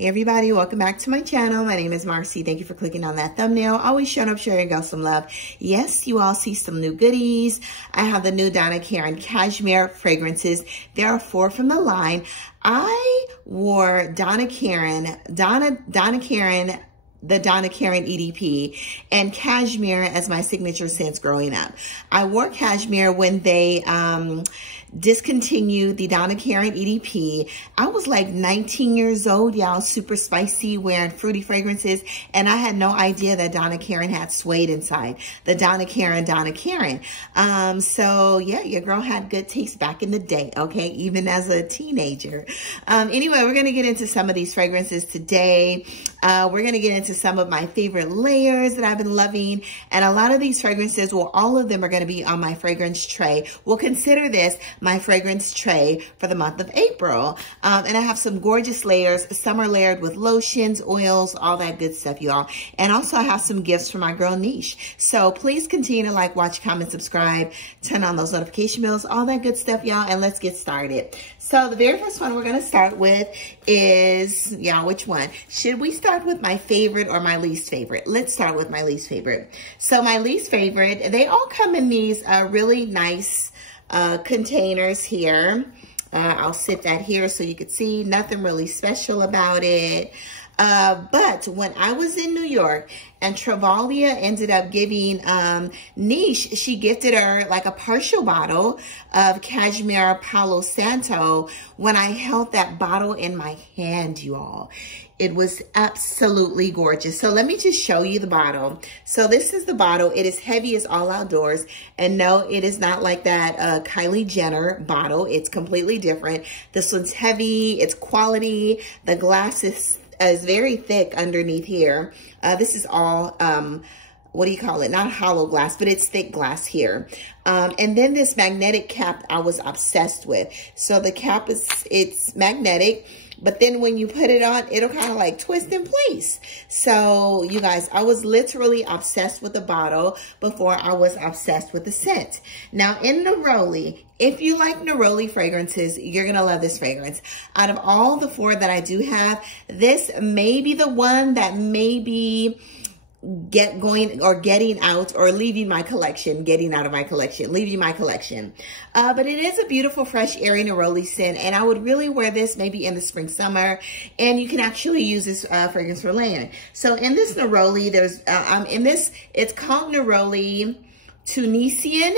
Hey everybody, welcome back to my channel. My name is Marcy. Thank you for clicking on that thumbnail. Always showing up, sharing girls some love. Yes, you all see some new goodies. I have the new Donna Karan Cashmere fragrances. There are 4 from the line. I wore the Donna Karan EDP and Cashmere as my signature scents growing up. I wore Cashmere when they discontinued the Donna Karan EDP. I was like 19 years old, y'all, super spicy, wearing fruity fragrances, and I had no idea that Donna Karan had suede inside. The Donna Karan. So yeah, your girl had good taste back in the day, okay, even as a teenager. Anyway, we're gonna get into some of these fragrances today. We're gonna get into some of my favorite layers that I've been loving, and a lot of these fragrances, well, all of them are gonna be on my fragrance tray. We'll consider this my fragrance tray for the month of April. And I have some gorgeous layers. Some are layered with lotions, oils, all that good stuff, y'all. And also I have some gifts for my girl Niche. So please continue to like, watch, comment, subscribe, turn on those notification bells, all that good stuff, y'all. And let's get started. So the very first one we're going to start with is, yeah, which one? Should we start with my favorite or my least favorite? Let's start with my least favorite. So my least favorite, they all come in these really nice containers here. I'll sit that here so you can see. Nothing really special about it. But when I was in New York and Travalia ended up giving Niche, she gifted her like a partial bottle of Cashmere Palo Santo. When I held that bottle in my hand, you all, it was absolutely gorgeous. So let me just show you the bottle. So this is the bottle. It is heavy as all outdoors. And no, it is not like that Kylie Jenner bottle. It's completely different. This one's heavy. It's quality. The glass is very thick underneath here. This is all, what do you call it? Not hollow glass, but it's thick glass here. And then this magnetic cap I was obsessed with. So the cap it's magnetic, but then when you put it on, it'll kind of like twist in place. So you guys, I was literally obsessed with the bottle before I was obsessed with the scent. Now in Neroli, if you like Neroli fragrances, you're going to love this fragrance. Out of all the 4 that I do have, this may be the one that maybe getting out or leaving my collection, leaving my collection. But it is a beautiful, fresh, airy Neroli scent, and I would really wear this maybe in the spring, summer, and you can actually use this fragrance for layering. So in this Neroli, there's, it's called Neroli Tunisian,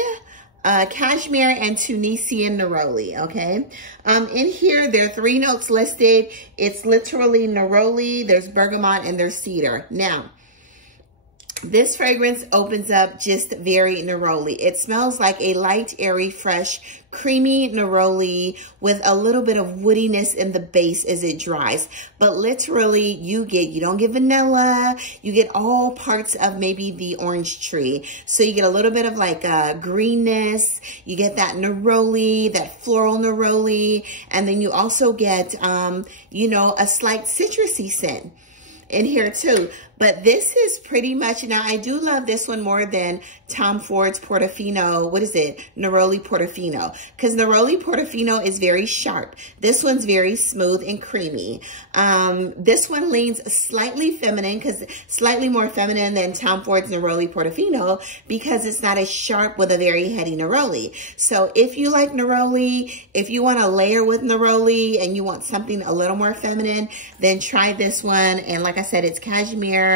Cashmere and Tunisian Neroli, okay? In here, there are 3 notes listed. It's literally Neroli, there's bergamot, and there's cedar. Now, this fragrance opens up just very Neroli. It smells like a light, airy, fresh, creamy Neroli with a little bit of woodiness in the base as it dries. But literally, you don't get vanilla. You get all parts of maybe the orange tree. So you get a little bit of like greenness. You get that Neroli, that floral Neroli. And then you also get, you know, a slight citrusy scent in here too. But this is pretty much, now I do love this one more than Tom Ford's Portofino. What is it? Neroli Portofino. Because Neroli Portofino is very sharp. This one's very smooth and creamy. This one leans slightly feminine, slightly more feminine than Tom Ford's Neroli Portofino, because it's not as sharp with a very heady Neroli. So if you like Neroli, if you want to layer with Neroli and you want something a little more feminine, then try this one. And like I said, it's Cashmere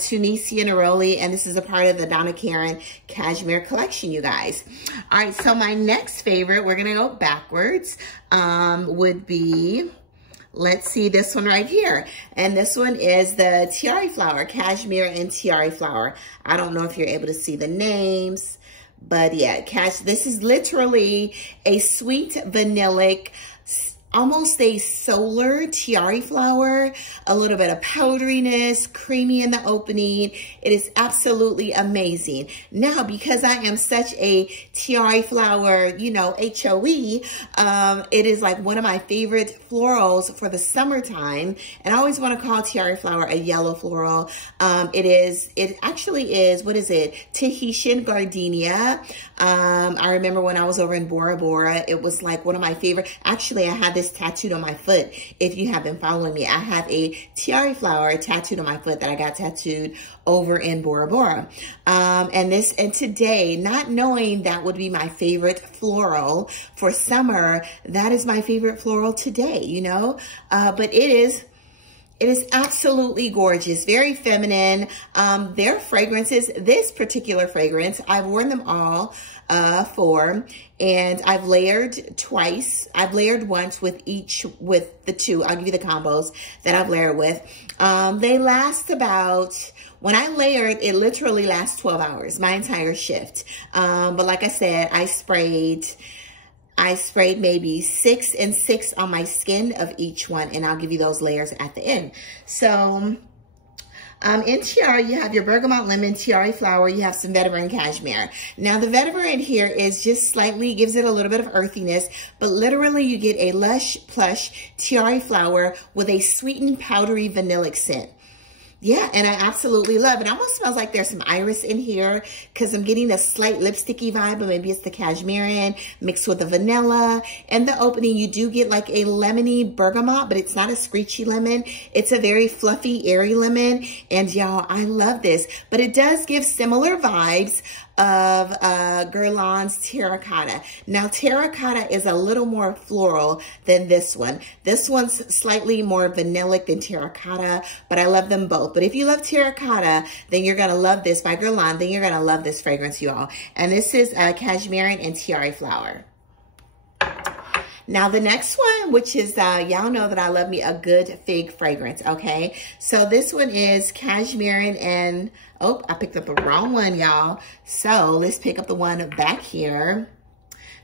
Tunisian Neroli, and this is a part of the Donna Karan Cashmere collection, you guys. All right, so my next favorite, we're gonna go backwards, would be, let's see, this one right here. And this one is the Tiare Flower, Cashmere and Tiare Flower. I don't know if you're able to see the names, but yeah, this is literally a sweet vanillic, almost a solar tiare flower, a little bit of powderiness, creamy in the opening. It is absolutely amazing. Now, because I am such a tiare flower, you know, HOE, it is like one of my favorite florals for the summertime. And I always want to call tiare flower a yellow floral. It actually is, what is it? Tahitian gardenia. I remember when I was over in Bora Bora, it was like one of my favorite. Actually, I had this this tattooed on my foot. If you have been following me, I have a tiara flower tattooed on my foot that I got tattooed over in Bora Bora. And today, not knowing that would be my favorite floral for summer, that is my favorite floral today, you know? But it is absolutely gorgeous, very feminine. Their fragrances, this particular fragrance, I've worn them all and I've layered twice. I've layered once with the two. I'll give you the combos that I've layered with. They last about, when I layered, it literally lasts 12 hours, my entire shift. But like I said, I sprayed maybe 6 and 6 on my skin of each one, and I'll give you those layers at the end. So, in tiara, you have your bergamot lemon, tiara flower, you have some vetiver and cashmere. Now, the vetiver in here is just slightly, gives it a little bit of earthiness, but literally you get a lush, plush tiara flower with a sweetened, powdery vanillic scent. Yeah, and I absolutely love it. It almost smells like there's some iris in here because I'm getting a slight lipsticky vibe, but maybe it's the cashmere mixed with the vanilla. And the opening, you do get like a lemony bergamot, but it's not a screechy lemon. It's a very fluffy, airy lemon. And y'all, I love this. But it does give similar vibes of Guerlain's Terracotta. Now, Terracotta is a little more floral than this one. This one's slightly more vanillic than Terracotta, but I love them both. But if you love Terracotta, then you're going to love this by Guerlain. Then you're going to love this fragrance, you all. And this is Cashmere and Tiara Flower. Now, the next one, which is, y'all know that I love me a good fig fragrance, okay? So this one is Cashmere and, oh, I picked up the wrong one, y'all. So let's pick up the one back here.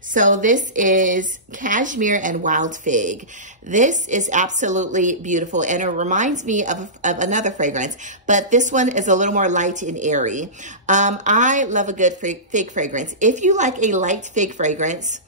So this is Cashmere and Wild Fig. This is absolutely beautiful, and it reminds me of another fragrance, but this one is a little more light and airy. I love a good fig fragrance. If you like a light fig fragrance,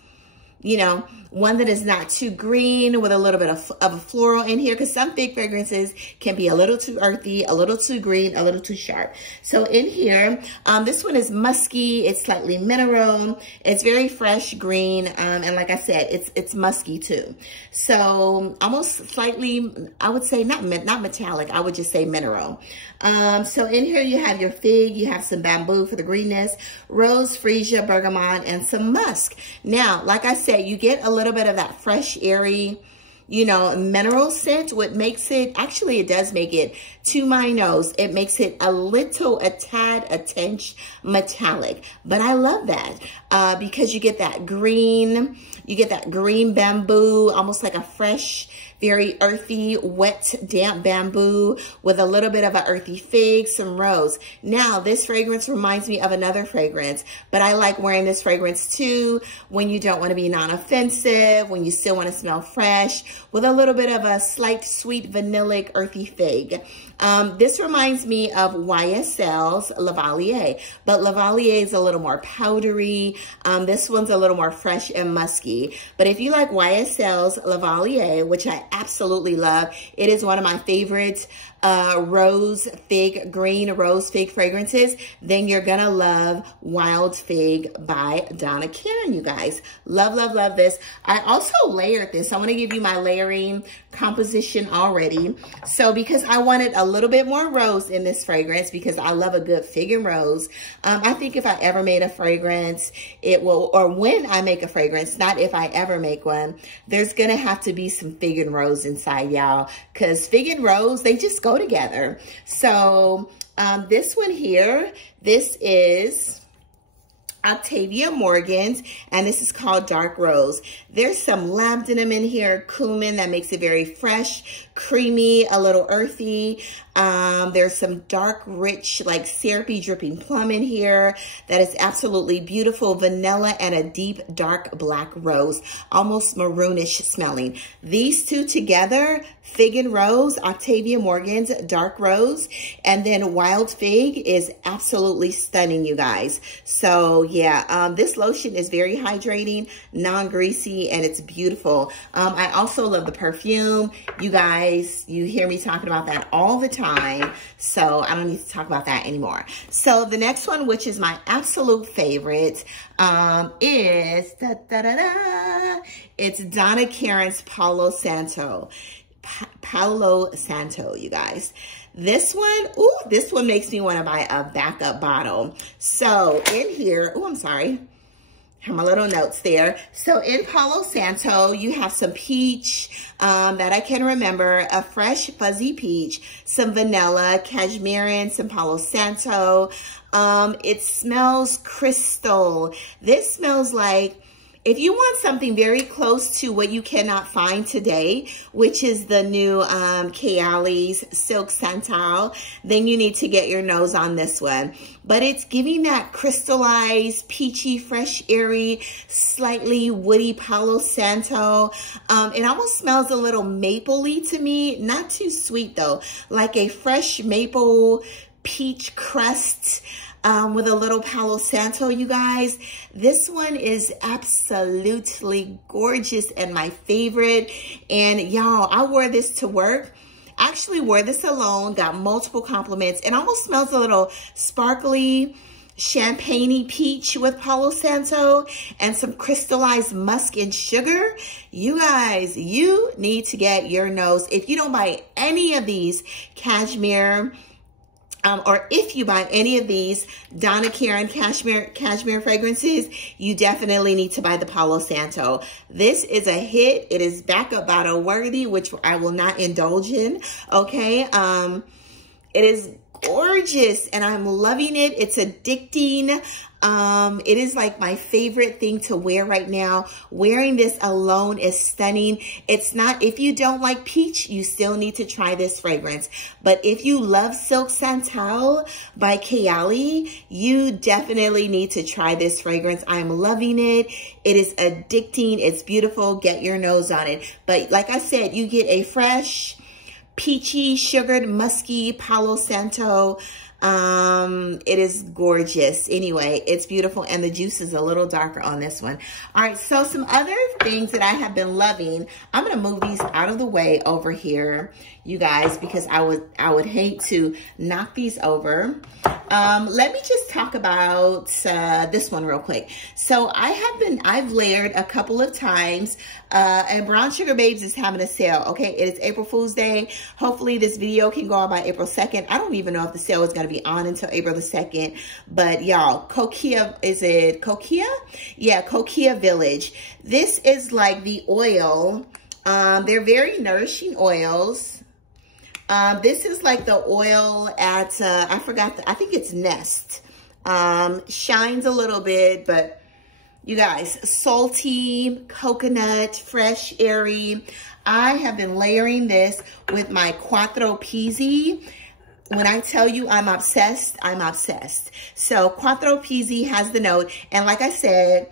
you know, one that is not too green with a little bit of a floral in here, because some fig fragrances can be a little too earthy, a little too green, a little too sharp. So in here, this one is musky. It's slightly mineral. It's very fresh green. And like I said, it's musky too. So almost slightly, I would say not metallic. I would just say mineral. So in here you have your fig, you have some bamboo for the greenness, rose, freesia, bergamot, and some musk. Now, like I said, you get a little bit of that fresh, airy, you know, mineral scent. What makes it, actually it does make it, to my nose, it makes it a tinge metallic. But I love that because you get that green bamboo, almost like a fresh, very earthy, wet, damp bamboo with a little bit of an earthy fig, some rose. Now, this fragrance reminds me of another fragrance, but I like wearing this fragrance too when you don't want to be non-offensive, when you still want to smell fresh, with a little bit of a slight sweet vanillic earthy fig. This reminds me of YSL's Lavalier, but Lavalier is a little more powdery. This one's a little more fresh and musky. But if you like YSL's Lavalier, which I absolutely love, it is one of my favorites, green rose fig fragrances, then you're gonna love Wild Fig by Donna Karan, you guys. Love, love, love this. I also layered this. I want to give you my layering composition already. So because I wanted a little bit more rose in this fragrance, because I love a good fig and rose, I think if I ever made a fragrance, it will, or when I make a fragrance, not if I ever make one, there's gonna have to be some fig and rose inside, y'all, because fig and rose, they just go together. So this one here, this is Octavia Morgan's, and this is called Dark Rose. There's some labdanum in here, cumin, that makes it very fresh, creamy, a little earthy. There's some dark, rich, like syrupy dripping plum in here that is absolutely beautiful. Vanilla and a deep, dark black rose, almost maroonish smelling. These two together, Fig and Rose, Octavia Morgan's Dark Rose, and then Wild Fig is absolutely stunning, you guys. So yeah, this lotion is very hydrating, non-greasy, and it's beautiful. I also love the perfume. You guys, you hear me talking about that all the time, so I don't need to talk about that anymore. So the next one, which is my absolute favorite, is it's Donna Karan's PALO Santo. PALO Santo, you guys. This one, ooh, this one makes me want to buy a backup bottle. So in here, oh, I'm sorry. Have my little notes there. So in PALO Santo, you have some peach that I can remember, a fresh fuzzy peach, some vanilla, cashmere, some PALO Santo. It smells crystal. This smells like, if you want something very close to what you cannot find today, which is the new KAYALI's Silk Santal, then you need to get your nose on this one. But it's giving that crystallized, peachy, fresh, airy, slightly woody Palo Santo. It almost smells a little maple-y to me. Not too sweet though, like a fresh maple peach crust. With a little Palo Santo, you guys. This one is absolutely gorgeous and my favorite. And y'all, I wore this to work. Actually wore this alone, got multiple compliments. It almost smells a little sparkly, champagne-y peach with Palo Santo and some crystallized musk and sugar. You guys, you need to get your nose. If you don't buy any of these Cashmere, or if you buy any of these Donna Karan Cashmere fragrances, you definitely need to buy the Palo Santo. This is a hit. It is backup bottle worthy, which I will not indulge in, okay? It is gorgeous and I'm loving it. It's addicting. It is like my favorite thing to wear right now. Wearing this alone is stunning. It's not, if you don't like peach, you still need to try this fragrance. But if you love Silk Santal by KAYALI, you definitely need to try this fragrance. I'm loving it. It is addicting. It's beautiful. Get your nose on it. But like I said, you get a fresh, peachy, sugared, musky Palo Santo. It is gorgeous. Anyway, it's beautiful. And the juice is a little darker on this one. All right. So some other things that I have been loving, I'm going to move these out of the way over here, you guys, because I would hate to knock these over. Let me just talk about, this one real quick. So I've layered a couple of times, and Brown Sugar Babes is having a sale. Okay. It is April Fool's Day. Hopefully this video can go out by April 2nd. I don't even know if the sale is going to be on until April the 2nd, but y'all, COCOURA, is it COCOURA? Yeah, COCOURA Village. This is like the oil. They're very nourishing oils. This is like the oil at, I forgot, I think it's Nest. Shines a little bit, but you guys, salty, coconut, fresh, airy. I have been layering this with my QUATTRO PIZZI. When I tell you I'm obsessed, I'm obsessed. So QUATTRO PIZZI has the note. And like I said,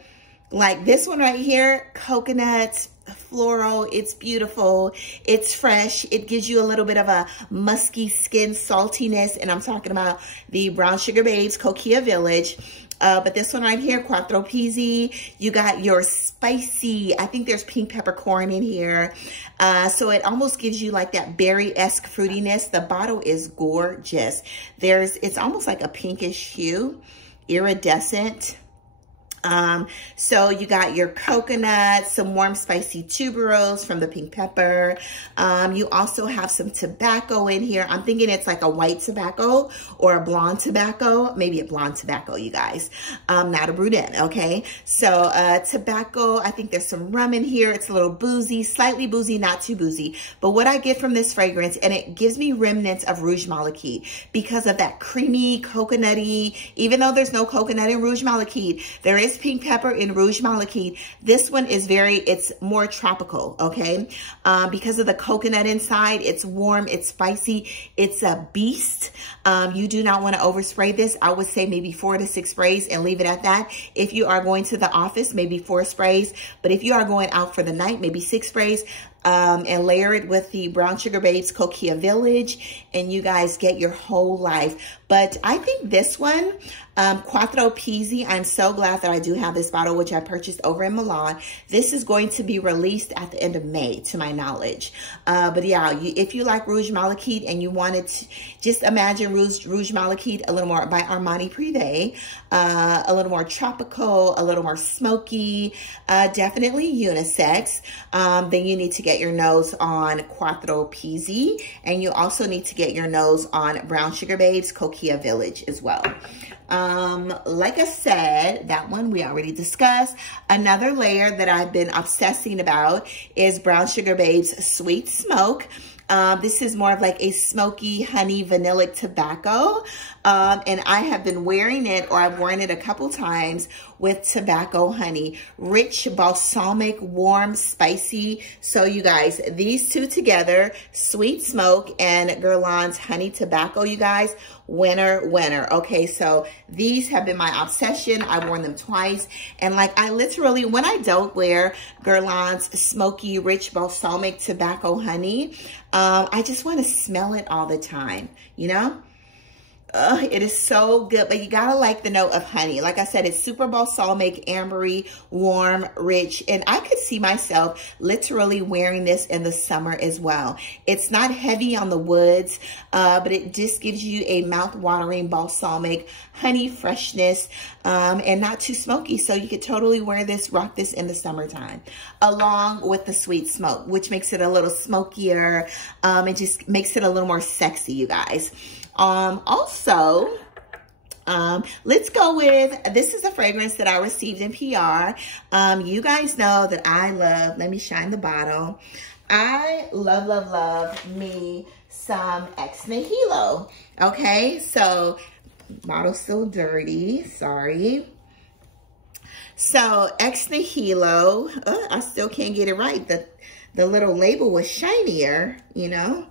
like this one right here, coconut, floral, it's beautiful, it's fresh, it gives you a little bit of a musky skin saltiness, and I'm talking about the Brown Sugar Babes COCOURA Village. But this one right here, QUATTRO PIZZI, you got your spicy, I think there's pink peppercorn in here. So it almost gives you like that berry-esque fruitiness. The bottle is gorgeous. It's almost like a pinkish hue, iridescent. So you got your coconut, some warm spicy tuberose from the pink pepper. You also have some tobacco in here. I'm thinking it's like a white tobacco or a blonde tobacco, maybe a blonde tobacco, you guys, not a brunette. Okay. So, tobacco, I think there's some rum in here. It's a little boozy, slightly boozy, not too boozy. But what I get from this fragrance, and it gives me remnants of Rouge Malachite because of that creamy, coconutty, even though there's no coconut in Rouge Malachite, there is pink pepper in Rouge Malachite. This one is it's more tropical, okay? Because of the coconut inside, it's warm, it's spicy, it's a beast. You do not want to overspray this. I would say maybe 4 to 6 sprays and leave it at that. If you are going to the office, maybe 4 sprays. But if you are going out for the night, maybe 6 sprays. And layer it with the Brown Sugar Babes COCOURA Village, and you guys get your whole life. But I think this one, Quattro PIZZI. I'm so glad that I do have this bottle, which I purchased over in Milan. This is going to be released at the end of May, to my knowledge. But yeah, if you like Rouge Malachite and you wanted to, just imagine Rouge Malachite a little more by Armani Privé, a little more tropical, a little more smoky, definitely unisex. Then you need to get your nose on Quattro PIZZI, and you also need to get your nose on Brown Sugar Babes Coquilla Village as well. Like I said, that one we already discussed. Another layer that I've been obsessing about is Brown Sugar Babes Sweet Smoke. This is more of like a smoky honey vanillic tobacco. And I have been wearing it, or I've worn it a couple times with tobacco honey. Rich, balsamic, warm, spicy. So you guys, these two together, Sweet Smoke and Guerlain's Honey Tobacco, you guys, winner, winner. Okay, so these have been my obsession. I've worn them twice. And like, I literally, when I don't wear Guerlain's smoky, rich, balsamic tobacco honey, I just want to smell it all the time, you know? It is so good, but you gotta like the note of honey. Like I said, it's super balsamic, ambery, warm, rich, and I could see myself literally wearing this in the summer as well. It's not heavy on the woods, but it just gives you a mouth-watering balsamic honey freshness, and not too smoky. So you could totally wear this, rock this in the summertime, along with the Sweet Smoke, which makes it a little smokier. It just makes it a little more sexy, you guys. Also, let's go with, this is a fragrance that I received in PR. You guys know that I love, let me shine the bottle. I love, love, love me some Ex Nihilo. Okay, so bottle's still dirty, sorry. So Ex Nihilo, I still can't get it right. The little label was shinier, you know,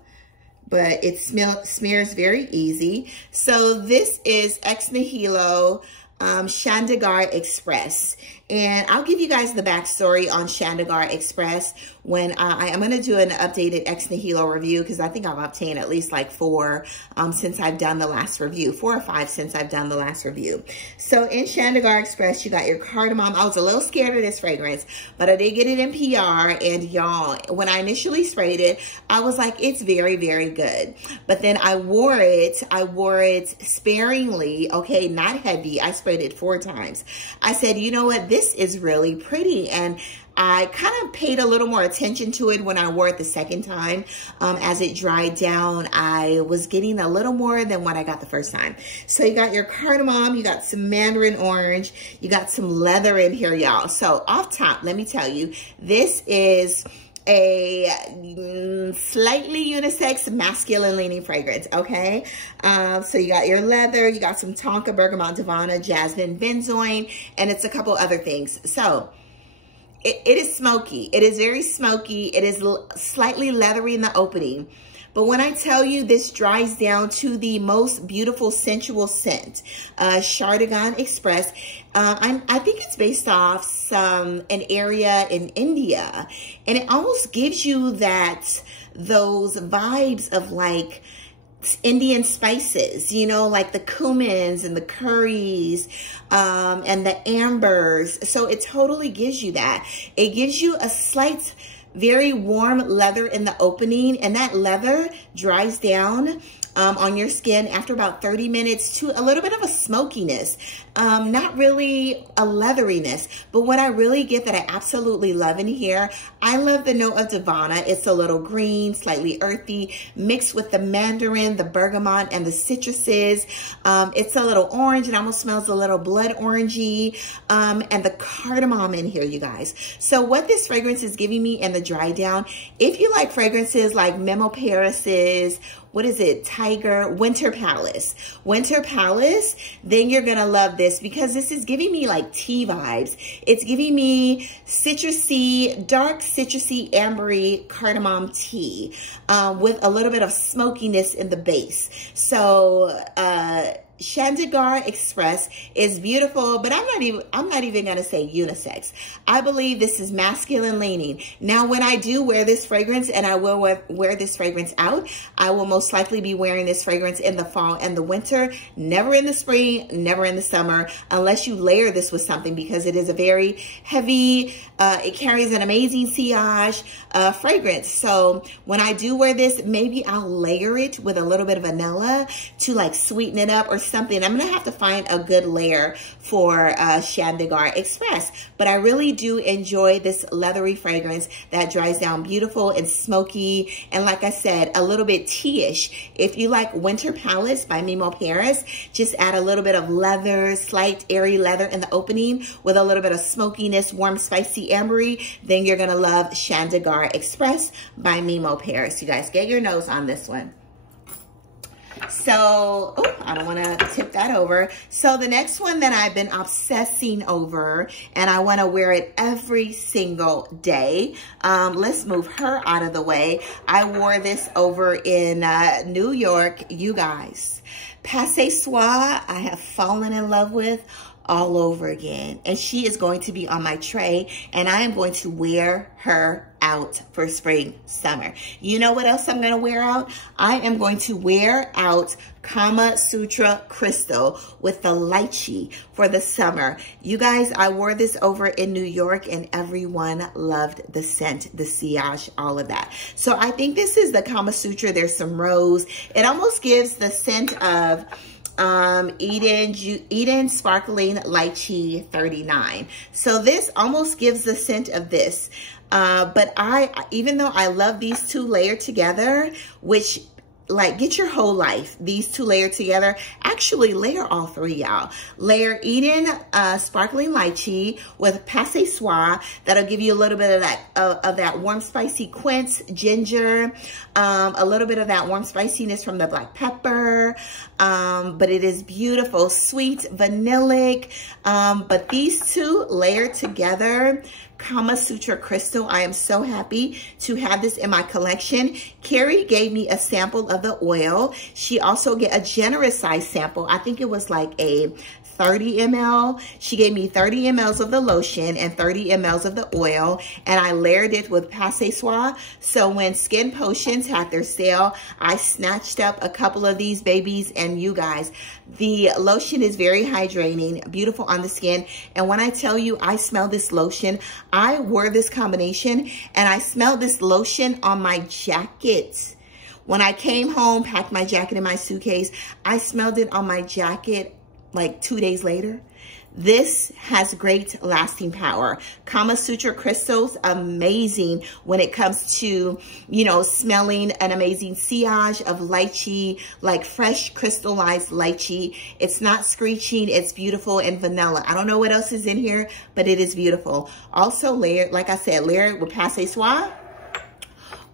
but it smears very easy. So this is Ex Nihilo Chandigarh Express. And I'll give you guys the backstory on Chandigarh Express when I am going to do an updated Ex Nihilo review, because I think I've obtained at least like 4 since I've done the last review, 4 or 5 since I've done the last review. So in Chandigarh Express, you got your cardamom. I was a little scared of this fragrance, but I did get it in PR, and y'all, when I initially sprayed it, I was like, it's very, very good. But then I wore it sparingly, okay, not heavy. I sprayed it 4 times. I said, you know what, this is really pretty, and I kind of paid a little more attention to it when I wore it the second time. As it dried down, I was getting a little more than what I got the first time. So you got your cardamom, you got some mandarin orange, you got some leather in here, y'all. So off top, let me tell you, this is a slightly unisex, masculine leaning fragrance, okay? So you got your leather, you got some tonka, bergamot, divana, jasmine, benzoin, and it's a couple other things. So it is smoky. It is very smoky. It is slightly leathery in the opening. But when I tell you this dries down to the most beautiful sensual scent, Chandigarh Express, I think it's based off an area in India, and it almost gives you those vibes of like Indian spices, you know, like the cumins and the curries, and the ambers. So it totally gives you that. It gives you a slight, very warm leather in the opening, and that leather dries down on your skin after about 30 minutes to a little bit of a smokiness. Not really a leatheriness, but what I really get that I absolutely love in here, I love the note of divana. It's a little green, slightly earthy, mixed with the mandarin, the bergamot, and the citruses. It's a little orange. It almost smells a little blood orangey, and the cardamom in here, you guys. So what this fragrance is giving me in the dry down, if you like fragrances like Memo Paris's, what is it? Tiger, Winter Palace, then you're going to love this, because this is giving me like tea vibes. It's giving me citrusy, dark citrusy, ambery cardamom tea, with a little bit of smokiness in the base. So, Chandigarh Express is beautiful, but I'm not even gonna say unisex. I believe this is masculine leaning. Now, when I do wear this fragrance, and I will wear this fragrance out, I will most likely be wearing this fragrance in the fall and the winter, never in the spring, never in the summer, unless you layer this with something, because it is a very heavy, it carries an amazing sillage fragrance. So when I do wear this, maybe I'll layer it with a little bit of vanilla to like sweeten it up or something. I'm gonna have to find a good layer for Chandigarh Express, but I really do enjoy this leathery fragrance that dries down beautiful and smoky, and like I said, a little bit tea-ish. If you like Winter Palace by Mimo Paris, just add a little bit of leather, slight airy leather in the opening with a little bit of smokiness, warm, spicy, ambery, then you're gonna love Chandigarh Express by Mimo Paris. You guys, get your nose on this one. So, oh, I don't want to tip that over. So the next one that I've been obsessing over, and I want to wear it every single day. Let's move her out of the way. I wore this over in New York, you guys. Passe Soir, I have fallen in love with all over again. And she is going to be on my tray, and I am going to wear her out for spring, summer. You know what else I'm going to wear out? I am going to wear out Kama Sutra Crystal with the lychee for the summer. You guys, I wore this over in New York, and everyone loved the scent, the sillage, all of that. So I think this is the Kama Sutra. There's some rose. It almost gives the scent of Eden Sparkling Lychee 39. So this almost gives the scent of this. But even though I love these two layered together, which like get your whole life, these two layered together, actually layer all three, y'all. Layer Eden Sparkling Lychee with Passe Soir. That'll give you a little bit of that warm, spicy quince, ginger, a little bit of that warm spiciness from the black pepper. But it is beautiful, sweet, vanillic. But these two layered together, Kama Sutra Crystal. I am so happy to have this in my collection. Carrie gave me a sample of the oil. She also gave a generous size sample. I think it was like a 30 ml. She gave me 30 mLs of the lotion and 30 mLs of the oil, and I layered it with Passe Soir. So when Skin Potions had their sale, I snatched up a couple of these babies, and you guys, the lotion is very hydrating, beautiful on the skin. And when I tell you I smell this lotion, I wore this combination and I smelled this lotion on my jacket. When I came home, packed my jacket in my suitcase, I smelled it on my jacket like 2 days later. This has great lasting power. Kama Sutra Crystals, amazing when it comes to, you know, smelling an amazing sillage of lychee, like fresh crystallized lychee. It's not screeching, it's beautiful and vanilla. I don't know what else is in here, but it is beautiful. Also layer, like I said, layer it with Passe Soir,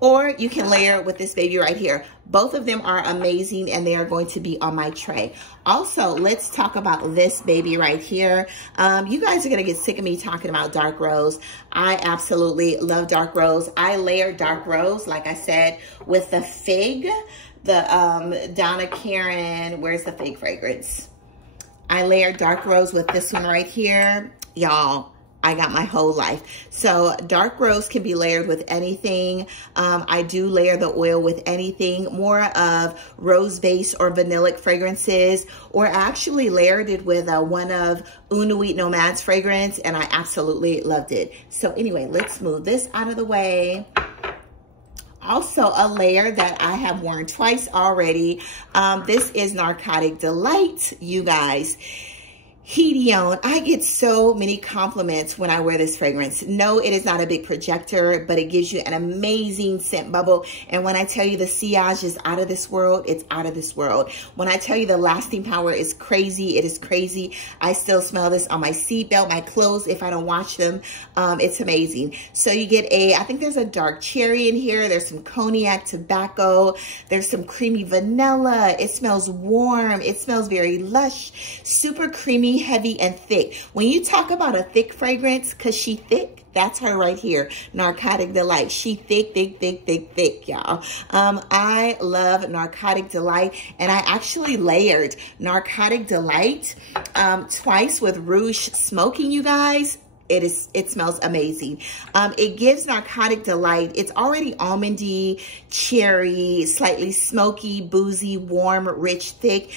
or you can layer with this baby right here. Both of them are amazing, and they are going to be on my tray. Also, let's talk about this baby right here. You guys are going to get sick of me talking about dark rose. I absolutely love dark rose. I layered dark rose, like I said, with the fig, the Donna Karan, where's the fig fragrance? I layered dark rose with this one right here. Y'all, I got my whole life. So dark rose can be layered with anything. I do layer the oil with anything, more of rose base or vanillic fragrances, or I actually layered it with one of Inuit Nomad's fragrance, and I absolutely loved it. So anyway, let's move this out of the way. Also a layer that I have worn twice already. This is Narcotic Delight, you guys. Hedione. I get so many compliments when I wear this fragrance. No, it is not a big projector, but it gives you an amazing scent bubble. And when I tell you the sillage is out of this world, it's out of this world. When I tell you the lasting power is crazy, it is crazy. I still smell this on my seatbelt, my clothes, if I don't wash them. It's amazing. So you get I think there's a dark cherry in here. There's some cognac, tobacco. There's some creamy vanilla. It smells warm. It smells very lush, super creamy heavy, heavy, and thick. When you talk about a thick fragrance, because she thick, that's her right here, Narcotic Delight. She thick, thick, thick, thick, thick, y'all. I love Narcotic Delight, and I actually layered Narcotic Delight twice with Rouge Smoking, you guys. It smells amazing. It gives Narcotic Delight. It's already almondy, cherry, slightly smoky, boozy, warm, rich, thick.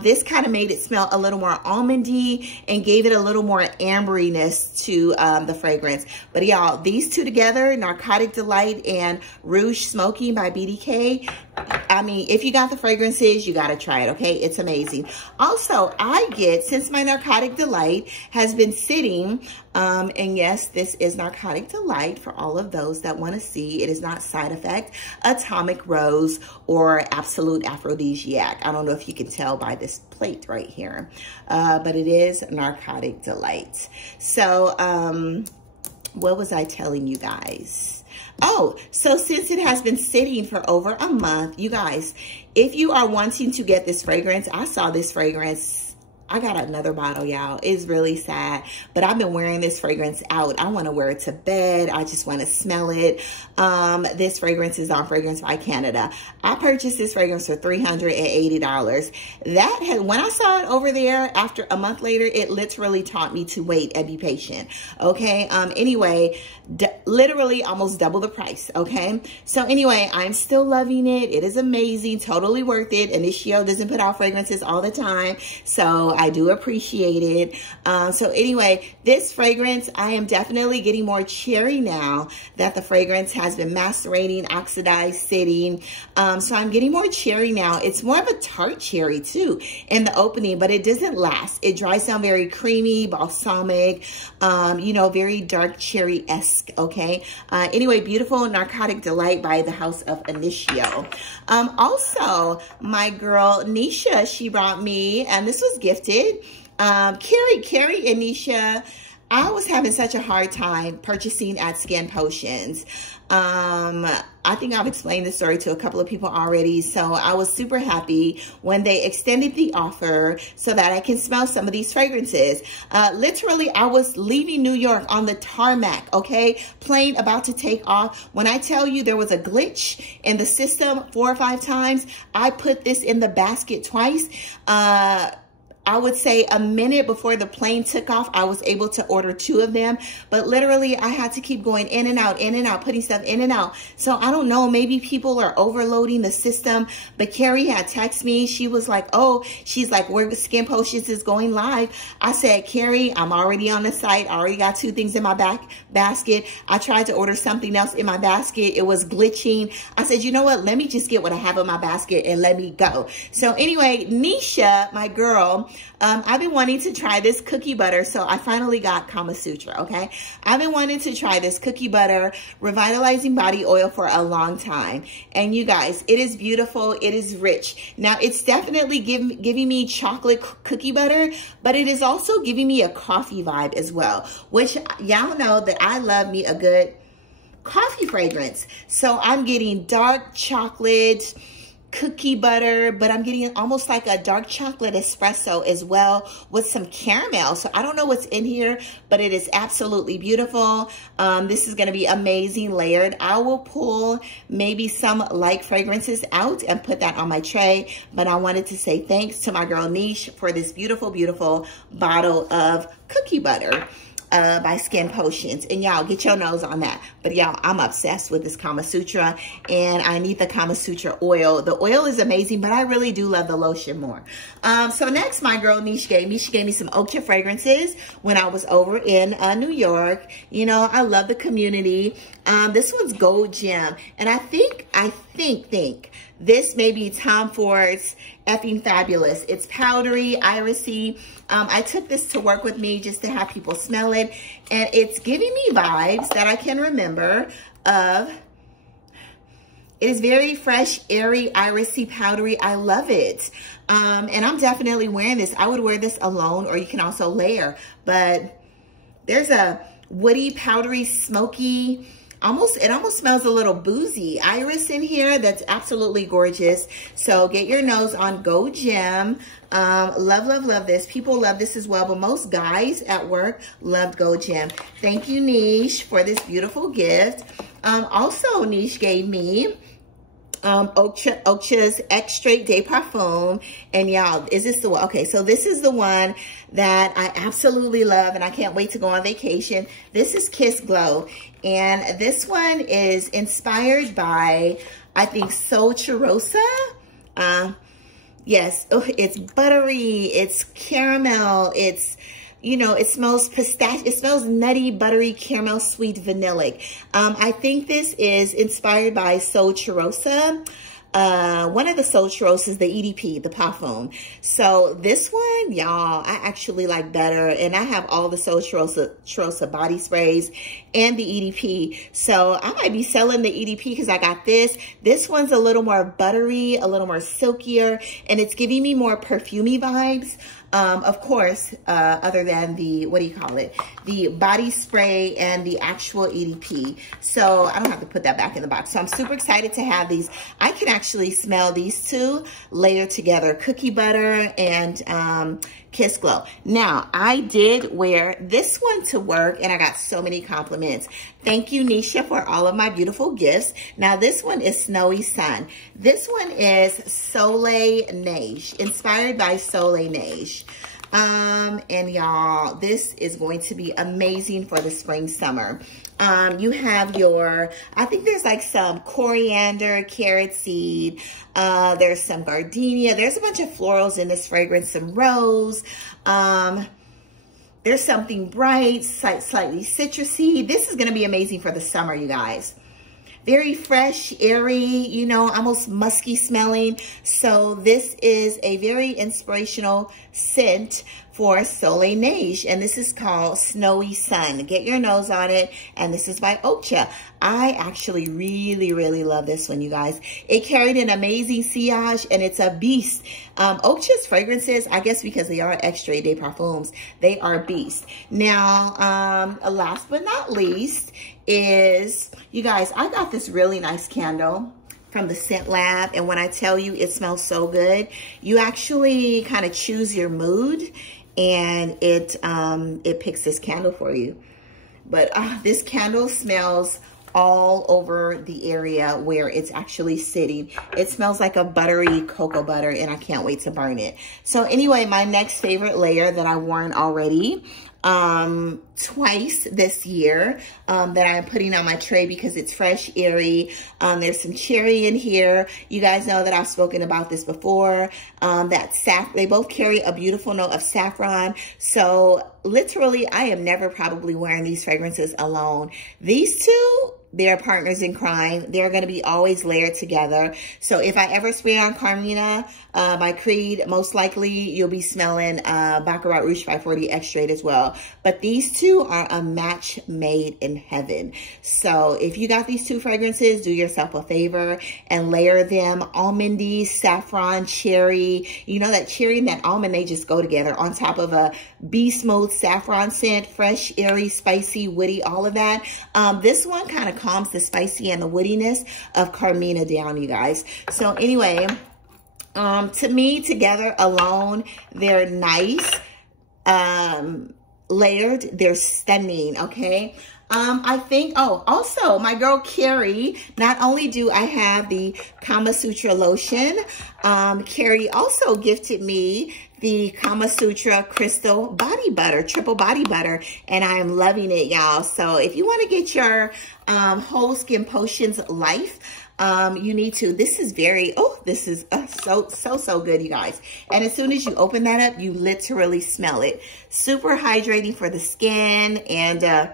This kind of made it smell a little more almondy and gave it a little more amberiness to the fragrance. But y'all, these two together, Narcotic Delight and Rouge Smoking by BDK, I mean, if you got the fragrances, you got to try it, okay? It's amazing. Also, I get, since my Narcotic Delight has been sitting, and yes, this is Narcotic Delight for all of those that want to see. It is not Side Effect, Atomic Rose, or Absolute Aphrodisiac. I don't know if you can tell by this plate right here, but it is Narcotic Delight. So, what was I telling you guys? Oh, so since it has been sitting for over a month, you guys, if you are wanting to get this fragrance, I saw this fragrance. I got another bottle, y'all. It's really sad, but I've been wearing this fragrance out. I want to wear it to bed. I just want to smell it. This fragrance is on Fragrance by Canada. I purchased this fragrance for $380. When I saw it over there after a month later, it literally taught me to wait and be patient. Okay. Anyway, literally almost double the price. Okay. So anyway, I'm still loving it. It is amazing. Totally worth it. INITIO doesn't put out fragrances all the time, so I do appreciate it. So anyway, this fragrance, I am definitely getting more cherry now that the fragrance has been macerating, oxidized, sitting. So I'm getting more cherry now. It's more of a tart cherry too in the opening, but it doesn't last. It dries down very creamy, balsamic, you know, very dark cherry-esque, okay? Anyway, beautiful Narcotic Delight by the House of INITIO. Also, my girl Nisha, she brought me, and this was gifted. Carrie and Nisha, I was having such a hard time purchasing at SKINPOTIONS. I think I've explained this story to a couple of people already. So I was super happy when they extended the offer so that I can smell some of these fragrances. Literally, I was leaving New York on the tarmac, okay? Plane about to take off. When I tell you there was a glitch in the system 4 or 5 times, I put this in the basket twice. I would say a minute before the plane took off, I was able to order 2 of them. But literally, I had to keep going in and out, putting stuff in and out. So I don't know, maybe people are overloading the system. But Carrie had texted me. She was like, oh, she's like, where SKINPOTIONS is going live. I said, Carrie, I'm already on the site. I already got 2 things in my basket. I tried to order something else in my basket. It was glitching. I said, you know what? Let me just get what I have in my basket and let me go. So anyway, Nisha, my girl, I've been wanting to try this cookie butter, so I finally got Kama Sutra, okay? I've been wanting to try this cookie butter revitalizing body oil for a long time. And you guys, it is beautiful. It is rich. Now, it's definitely giving me chocolate cookie butter, but it is also giving me a coffee vibe as well, which y'all know that I love me a good coffee fragrance. So I'm getting dark chocolate, cookie butter, but I'm getting almost like a dark chocolate espresso as well with some caramel. So I don't know what's in here, but it is absolutely beautiful. This is going to be amazing layered. I will pull maybe some like fragrances out and put that on my tray, but I wanted to say thanks to my girl Niche for this beautiful, beautiful bottle of cookie butter by SKINPOTIONS. And y'all, get your nose on that. But y'all, I'm obsessed with this Kama Sutra, and I need the Kama Sutra oil. The oil is amazing, but I really do love the lotion more. So next, my girl Niche gave me some OKCHA fragrances when I was over in New York. You know, I love the community. This one's Gold Gem, and I think this may be Tom Ford's Effing Fabulous. It's powdery, irisy. I took this to work with me just to have people smell it, and it's giving me vibes that I can remember of. It is very fresh, airy, irisy, powdery. I love it. And I'm definitely wearing this. I would wear this alone, or you can also layer. But there's a woody, powdery, smoky it almost smells a little boozy. Iris in here, that's absolutely gorgeous. So get your nose on Go Gem. Love, love, love this. People love this as well, but most guys at work loved Go Gem. Thank you, Niche, for this beautiful gift. Also, Niche gave me OKCHA's Extrait de Parfum. And y'all, is this the one? Okay, so this is the one that I absolutely love, and I can't wait to go on vacation. This is Kiss Glow. And this one is inspired by, I think, SOTD. Yes, it's buttery, it's caramel, it's, you know, it smells pistachio, it smells nutty, buttery, caramel, sweet, vanillic. I think this is inspired by SOTD. One of the SOTD is the EDP, the Parfum. So this one, y'all, I actually like better. And I have all the SOTD body sprays and the EDP. So I might be selling the EDP because I got this. This one's a little more buttery, a little more silkier, and it's giving me more perfumey vibes. Of course, other than the, what do you call it? The body spray and the actual EDP. So I don't have to put that back in the box. So I'm super excited to have these. I can actually smell these two layered together, Cookie Butter and Kiss Glow. Now, I did wear this one to work and I got so many compliments. Thank you, Nisha, for all of my beautiful gifts. Now, this one is Snowy Sun. This one is Soleil Neige, inspired by Soleil Neige. And y'all, this is going to be amazing for the spring, summer. You have your, I think there's like some coriander, carrot seed. There's some gardenia. There's a bunch of florals in this fragrance, some rose. There's something bright, slightly citrusy. This is going to be amazing for the summer, you guys. Very fresh, airy, you know, almost musky smelling. So this is a very inspirational scent for Soleil Neige, and this is called Snowy Sun. Get your nose on it, and this is by OKCHA. I actually really, really love this one, you guys. It carried an amazing sillage, and it's a beast. OKCHA's fragrances, I guess because they are Extrait de Parfums, they are beast. Now, last but not least is, you guys, I got this really nice candle from the Scent Lab, and when I tell you it smells so good, you actually kind of choose your mood, and it picks this candle for you. But this candle smells all over the area where it's actually sitting. It smells like a buttery cocoa butter, and I can't wait to burn it. So anyway, my next favorite layer that I worn already twice this year that I'm putting on my tray because it's fresh, airy. There's some cherry in here. You guys know that I've spoken about this before. They both carry a beautiful note of saffron. So literally, I am never probably wearing these fragrances alone. These two, they're partners in crime. They're going to be always layered together. So if I ever spray on Carmina by Creed, most likely you'll be smelling Baccarat Rouge 540 Extrait as well. But these two are a match made in heaven. So if you got these two fragrances, do yourself a favor and layer them. Almondy, saffron, cherry. You know that cherry and that almond, they just go together on top of a Be Smooth saffron scent, fresh, airy, spicy, woody, all of that. This one kind of calms the spicy and the woodiness of Carmina down, you guys. So anyway, to me, together alone, they're nice, layered, they're stunning, okay? I think, oh, also my girl Carrie, not only do I have the Kama Sutra lotion, Carrie also gifted me the Kama Sutra Crystal Body Butter, Triple Body Butter, and I am loving it, y'all. So if you want to get your whole SKINPOTIONS life, you need to, this is very, oh, this is so good, you guys. And as soon as you open that up, you literally smell it. Super hydrating for the skin, and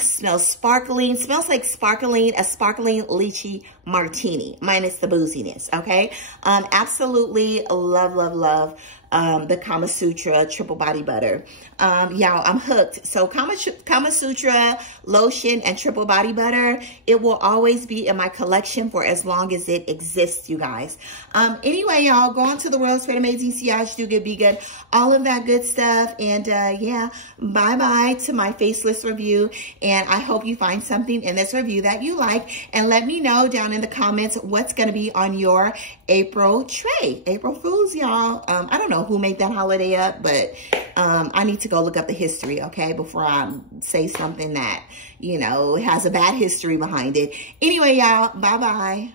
smells sparkling, smells like a sparkling lychee martini, minus the booziness, okay? Absolutely love, love, love the Kama Sutra triple body butter. Y'all, I'm hooked. So Kama Sutra lotion and triple body butter, it will always be in my collection for as long as it exists, you guys. Anyway, y'all, go on to the world, spread amazing, sillage, do good, be good, all of that good stuff. And yeah, bye-bye to my faceless review. And I hope you find something in this review that you like. And let me know down in the comments what's going to be on your April tray. April Fools, y'all. I don't know who made that holiday up, but I need to go look up the history, okay, before I say something that, you know, has a bad history behind it. Anyway, y'all, bye-bye.